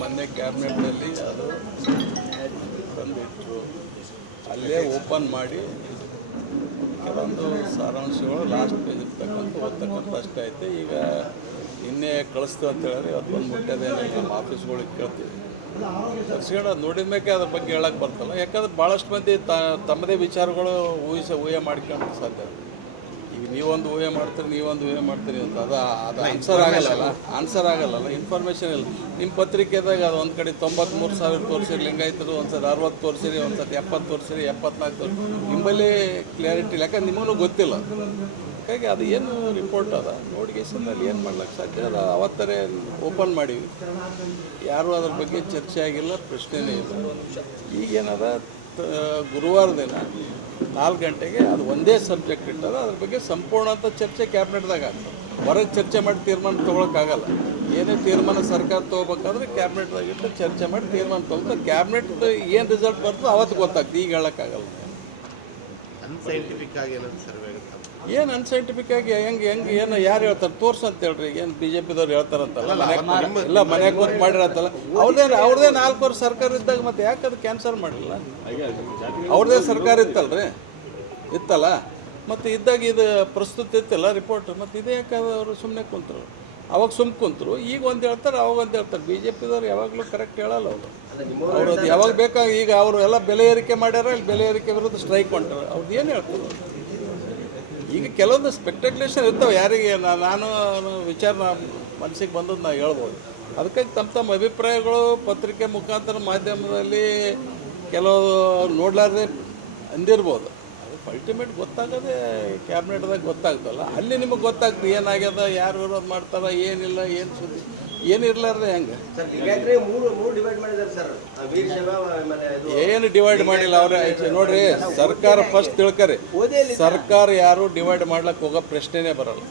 ಮೊನ್ನೆ ಕ್ಯಾಬಿನೆಟ್ನಲ್ಲಿ ಅದು ತಂದಿಟ್ಟರು ಅಲ್ಲೇ ಓಪನ್ ಮಾಡಿ ಕೆಲವೊಂದು ಸಾರಾಂಶಗಳು ಲಾಸ್ಟ್ ಪೇಜ್ ಇರ್ತಕ್ಕಂಥ ಓದ್ತಕ್ಕಂಥ ಅಷ್ಟೇ ಐತೆ. ಈಗ ಇನ್ನೇ ಕಳಿಸ್ತು ಅಂತ ಹೇಳಿದ್ರೆ ಇವತ್ತು ಬಂದು ಮುಟ್ಟೋದೇನೆ ನಮ್ಮ ಆಫೀಸ್ಗಳಿಗೆ ಕೇಳ್ತೀವಿ. ಅದು ನೋಡಿದ ಮೇಲೆ ಅದ್ರ ಬಗ್ಗೆ ಹೇಳಕ್ಕೆ ಬರ್ತಲ್ಲ. ಯಾಕಂದ್ರೆ ಭಾಳಷ್ಟು ಮಂದಿ ತಮ್ಮದೇ ವಿಚಾರಗಳು ಊಹಿಸ, ಊಹೆ ಮಾಡ್ಕೊಂಡು ಸಾಧ್ಯ. ನೀವೊಂದು ಊಹೆ ಮಾಡ್ತೀರಿ ನೀವೊಂದು ಊಹೆ ಮಾಡ್ತೀರಿ ಅಂತ ಅದು ಅದು ಆನ್ಸರ್ ಆಗಲ್ಲಲ್ಲ ಆನ್ಸರ್ ಆಗಲ್ಲ ಇನ್ಫಾರ್ಮೇಷನ್ ಇಲ್ಲ. ನಿಮ್ಮ ಪತ್ರಿಕೆದಾಗ ಅದು ಒಂದು ಕಡೆ ತೊಂಬತ್ಮೂರು ಸಾವಿರ ತೋರಿಸಿರಿ ಲಿಂಗಾಯತರು ಒಂದು ಸತಿ ಅರವತ್ತು ತೋರಿಸಿರಿ ಒಂದು ಸತಿ ಎಪ್ಪತ್ತು ತೋರಿಸಿರಿ ಎಪ್ಪತ್ನಾಲ್ಕು ತೋರಿಸಿ ನಿಮ್ಮಲ್ಲಿ ಕ್ಲಿಯಾರಿಟಿ ಇಲ್ಲ. ಯಾಕಂದ್ರೆ ನಿಮಗೂ ಗೊತ್ತಿಲ್ಲ. ಹಾಗಾಗಿ ಅದು ಏನು ರಿಪೋರ್ಟ್ ಅದ? ನೋಟಿಫಿಕೇಶನಲ್ಲಿ ಏನು ಮಾಡ್ಲಿಕ್ಕೆ ಸಾಧ್ಯ? ಅದು ಅವತ್ತರೇ ಓಪನ್ ಮಾಡೀವಿ. ಯಾರೂ ಅದ್ರ ಬಗ್ಗೆ ಚರ್ಚೆ ಆಗಿಲ್ಲ ಪ್ರಶ್ನೆನೇ ಇಲ್ಲ. ಈಗೇನದ? ಗುರುವಾರ ದಿನ ನಾಲ್ಕು ಗಂಟೆಗೆ ಅದು ಒಂದೇ ಸಬ್ಜೆಕ್ಟ್ ಇಟ್ಟದ ಅದ್ರ ಬಗ್ಗೆ ಸಂಪೂರ್ಣ ಅಂತ ಚರ್ಚೆ ಕ್ಯಾಬಿನೆಟ್ದಾಗ ಆಗ್ತದೆ. ಹೊರಗೆ ಚರ್ಚೆ ಮಾಡಿ ತೀರ್ಮಾನ ತೊಗೊಳಕ್ಕಾಗಲ್ಲ. ಏನೇ ತೀರ್ಮಾನ ಸರ್ಕಾರ ತೊಗೋಬೇಕಾದ್ರೆ ಕ್ಯಾಬಿನೆಟ್ದಾಗ ಇಟ್ಟು ಚರ್ಚೆ ಮಾಡಿ ತೀರ್ಮಾನ ತೊಗೊಂಡು ಕ್ಯಾಬಿನೆಟ್ ಏನು ರಿಸಲ್ಟ್ ಬರ್ತದೆ ಅವತ್ತು ಗೊತ್ತಾಗ್ತದೆ. ಈಗ ಹೇಳೋಕ್ಕಾಗಲ್ಲ. ಅನ್ಸೈಂಟಿಫಿಕ್ ಆಗಿ ಏನಾದ್ರು ಸರ್ವೆ ಆಗುತ್ತೆ? ಏನು ಅನ್ಸೈಂಟಿಫಿಕ್ ಆಗಿ ಹೆಂಗೆ ಹೆಂಗೆ ಏನು ಯಾರು ಹೇಳ್ತಾರೆ? ತೋರ್ಸು ಅಂತ ಹೇಳ್ರಿ. ಏನು ಬಿ ಜೆ ಪಿದವ್ರು ಹೇಳ್ತಾರಂತಲ್ಲ? ಮನ್ಯಾಗ ಇಲ್ಲ ಮನ್ಯಾಗ ಕೂತ್ ಮಾಡಿರತ್ತಲ್ಲ. ಅವ್ರದೇ ಅವ್ರದೇ ನಾಲ್ಕು ವರ್ಷ ಸರ್ಕಾರ ಇದ್ದಾಗ ಮತ್ತೆ ಯಾಕೆ ಅದು ಕ್ಯಾನ್ಸಲ್ ಮಾಡಿಲ್ಲ? ಅವ್ರದೇ ಸರ್ಕಾರ ಇತ್ತಲ್ರಿ? ಇತ್ತಲ್ಲ? ಮತ್ತು ಇದ್ದಾಗ ಇದು ಪ್ರಸ್ತುತ ಇತ್ತಲ್ಲ ರಿಪೋರ್ಟ್ ಮತ್ತು ಇದೇ ಯಾಕೆ ಅವರು ಸುಮ್ಮನೆ ಕುಂತರು? ಅವಾಗ ಸುಮ್ ಕುಂತರು. ಈಗ ಒಂದು ಹೇಳ್ತಾರೆ, ಅವಾಗ ಒಂದು ಹೇಳ್ತಾರೆ. ಬಿ ಜೆ ಪಿದವ್ರು ಯಾವಾಗಲೂ ಕರೆಕ್ಟ್ ಹೇಳಲ್ಲ ಅವರು. ಅವ್ರು ಯಾವಾಗ ಬೇಕಾಗ ಈಗ ಅವರು ಎಲ್ಲ ಬೆಲೆ ಏರಿಕೆ ಮಾಡ್ಯಾರ ಇಲ್ಲಿ ಬೆಲೆ ಏರಿಕೆ ವಿರುದ್ಧ ಸ್ಟ್ರೈಕ್ ಮಾಡ್ತಾರೆ ಅವ್ರದ್ದು ಏನು ಹೇಳ್ತಾರೆ ಈಗ ಕೆಲವೊಂದು ಸ್ಪೆಕ್ಟಕ್ಯುಲೇಷನ್ ಇರ್ತಾವೆ. ಯಾರಿಗೆ ನಾನು ವಿಚಾರ ಮನಸ್ಸಿಗೆ ಬಂದದ್ದು ನಾವು ಹೇಳ್ಬೋದು. ಅದಕ್ಕಾಗಿ ತಮ್ಮ ತಮ್ಮ ಅಭಿಪ್ರಾಯಗಳು ಪತ್ರಿಕೆ ಮುಖಾಂತರ ಮಾಧ್ಯಮದಲ್ಲಿ ಕೆಲವು ನೋಡಲಾರ್ದೆ ಅಂದಿರ್ಬೋದು. ಅದು ಅಲ್ಟಿಮೇಟ್ ಗೊತ್ತಾಗೋದೇ ಕ್ಯಾಬಿನೆಟ್ದಾಗ ಗೊತ್ತಾಗ್ತಲ್ಲ. ಅಲ್ಲಿ ನಿಮಗೆ ಗೊತ್ತಾಗ್ತದೆ ಏನಾಗ್ಯದ ಯಾರು ವಿರೋಧ ಮಾಡ್ತಾರ ಏನಿಲ್ಲ ಏನು ಸುದ್ದಿ ಏನು ಇರ್ಲಾರ್ದೆ ಹೆಂಗೆ? ಏನು ಡಿವೈಡ್ ಮಾಡಿಲ್ಲ ಅವ್ರೆ. ನೋಡ್ರಿ ಸರ್ಕಾರ ಫಸ್ಟ್ ತಿಳ್ಕರಿ. ಸರ್ಕಾರ ಯಾರು ಡಿವೈಡ್ ಮಾಡ್ಲಕ್ಕೆ ಹೋಗೋ ಪ್ರಶ್ನೆನೇ ಬರಲ್ಲ.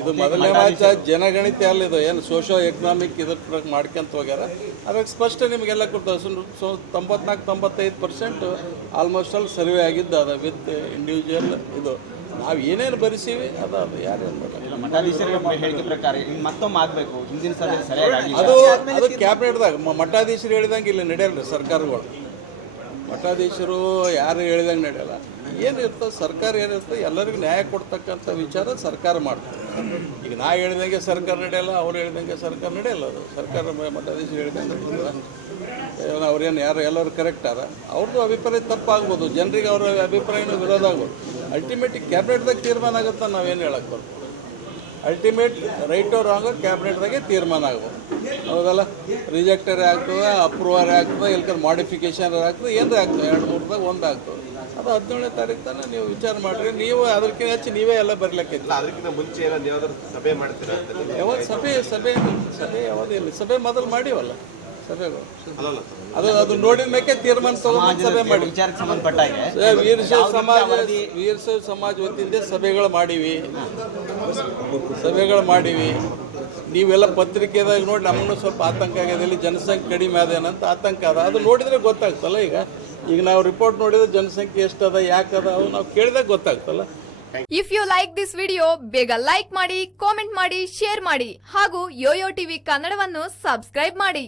ಇದು ಮೊದಲನೇ ಮ್ಯಾಚ್ ಜನಗಣಿತ ಅಲ್ಲ ಇದು ಏನು ಸೋಷೋ ಎಕನಾಮಿಕ್ ಇದ್ರ ಪ್ರಕಾರ ಮಾಡ್ಕೊಂತ ಹೋಗ್ಯಾರ. ಅದಕ್ಕೆ ಸ್ಪಷ್ಟ ನಿಮಗೆಲ್ಲ ಕೊಡ್ತಾರೆ ಸೊ ತೊಂಬತ್ನಾಲ್ಕು ತೊಂಬತ್ತೈದು ಪರ್ಸೆಂಟ್ ಆಲ್ಮೋಸ್ಟ್ ಆಲ್ ಸರ್ವೆ ಆಗಿದ್ದು ಅದ ವಿತ್ ಇಂಡಿವಿಜುವಲ್ ಇದು. ನಾವು ಏನೇನು ಬರಿಸೀವಿ ಅದು ಅದು ಯಾರು ಪ್ರಕಾರ ಮತ್ತೊಮ್ಮೆ ಆಗಬೇಕು ಹಿಂದಿನ ಅದು ಅದು ಕ್ಯಾಬಿನೆಟ್ದಾಗ ಮಠಾಧೀಶರು ಹೇಳಿದಂಗೆ ಇಲ್ಲಿ ನಡೆಯಲ್ಲ ಸರ್ಕಾರಗಳು. ಮಠಾಧೀಶರು ಯಾರು ಹೇಳಿದಂಗೆ ನಡೆಯಲ್ಲ. ಏನಿರ್ತದೆ ಸರ್ಕಾರ ಏನಿರ್ತದೆ ಎಲ್ಲರಿಗೂ ನ್ಯಾಯ ಕೊಡ್ತಕ್ಕಂಥ ವಿಚಾರ ಸರ್ಕಾರ ಮಾಡ್ತದೆ. ಈಗ ನಾ ಹೇಳಿದಂಗೆ ಸರ್ಕಾರ ನಡೆಯಲ್ಲ, ಅವ್ರು ಹೇಳಿದಂಗೆ ಸರ್ಕಾರ ನಡೆಯಲ್ಲ ಅದು. ಸರ್ಕಾರ ಮತ್ತೆ ಮಠಾಧೀಶರು ಹೇಳಿದಂಗೆ ಅವ್ರೇನು ಯಾರು, ಎಲ್ಲರೂ ಕರೆಕ್ಟ್ ಅದ ಅವ್ರದ್ದು ಅಭಿಪ್ರಾಯ ತಪ್ಪಾಗ್ಬೋದು. ಜನರಿಗೆ ಅವರ ಅಭಿಪ್ರಾಯನೂ ವಿರೋಧ ಆಗ್ಬೋದು. ಅಲ್ಟಿಮೇಟ್ ಕ್ಯಾಬಿನೆಟ್ದಾಗ ತೀರ್ಮಾನ ಆಗುತ್ತೆ ನಾವೇನು ಹೇಳಕ್ಕೆ ಬರ್ಬೋದು ಅಲ್ಟಿಮೇಟ್ ರೈಟ್ ರಾಂಗ್ ಕ್ಯಾಬಿನೆಟ್ದಾಗೆ ತೀರ್ಮಾನ ಆಗ್ಬೋದು ಹೌದಲ್ಲ? ರಿಜೆಕ್ಟರ್ ಆಗ್ತದೆ ಅಪ್ರೂವರ್ ಆಗ್ತದೆ ಇಲ್ಕರ್ ಮಾಡಿಫಿಕೇಶನ್ ಆಗ್ತದೆ ಏನಾರ ಆಗ್ತದೆ? ಎರಡು ಮೂರದಾಗ ಒಂದು ಆಗ್ತದೆ. ಅದು ಹದಿನೇಳನೇ ತಾರೀಕು ತಾನೇ ನೀವು ವಿಚಾರ ಮಾಡಿರಿ. ನೀವು ಅದಕ್ಕಿಂತ ಹೆಚ್ಚು ನೀವೇ ಎಲ್ಲ ಬರಲಿಕ್ಕೆ ಅಲ್ಲ ಅದಕ್ಕಿಂತ ಮುಂಚೆ ಏನಾದ್ರೂ ಸಭೆ ಮಾಡ್ತೀರಾ? ಯಾವಾಗ ಸಭೆ ಸಭೆ ಸಭೆ ಇಲ್ಲ. ಸಭೆ ಮೊದಲು ಮಾಡಿವಲ್ಲ. ಸಭೆಗಳು. ಅಲ್ಲಲ್ಲ ಅದು ಅದು ನೋಡಿದ ಮೇಲೆ ತೀರ್ಮಾನ ತಗೊಂಡು ಸಭೆ ಮಾಡಿ. ವಿಚಾರಕ್ಕೆ ಸಂಬಂಧಪಟ್ಟ ಹಾಗೆ. ಏ, ವೀರಶೈವ ಸಮಾಜ ವೀರಶೈವ ಸಮಾಜ ವತಿಯಿಂದ ಸಭೆಗಳು ಮಾಡೀವಿ. ಸಭೆಗಳು ಮಾಡೀವಿ. ನೀವೆಲ್ಲ ಪತ್ರಿಕೆದಾಗ ನೋಡಿ ನಮ್ಮನ್ನು ಸ್ವಲ್ಪ ಆತಂಕ ಆಗ್ಯದ. ಇಲ್ಲಿ ಜನಸಂಖ್ಯೆ ಕಡಿಮೆ ಅದೇನಂತ ಆತಂಕ ಅದ. ಅದು ನೋಡಿದ್ರೆ ಗೊತ್ತಾಗ್ತಲ್ಲ ಈಗ. ಈಗ ನಾವು ರಿಪೋರ್ಟ್ ನೋಡಿದ್ರೆ ಜನಸಂಖ್ಯೆ ಎಷ್ಟದ ಯಾಕದ ಅವು ನಾವು ಕೇಳಿದಾಗ ಗೊತ್ತಾಗ್ತಲ್ಲ. If you like this video ಬೇಗ ಲೈಕ್ ಮಾಡಿ ಕಾಮೆಂಟ್ ಮಾಡಿ ಶೇರ್ ಮಾಡಿ. ಹಾಗೂ ಯೋಯೋ ಟಿವಿ ಕನ್ನಡವನ್ನು ಸಬ್ಸ್ಕ್ರೈಬ್ ಮಾಡಿ.